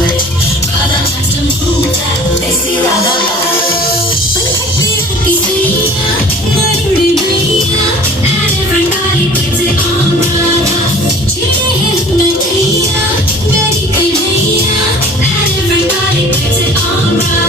Brother has to move that. They see Radha. And everybody puts it on Radha. And everybody puts it on Radha.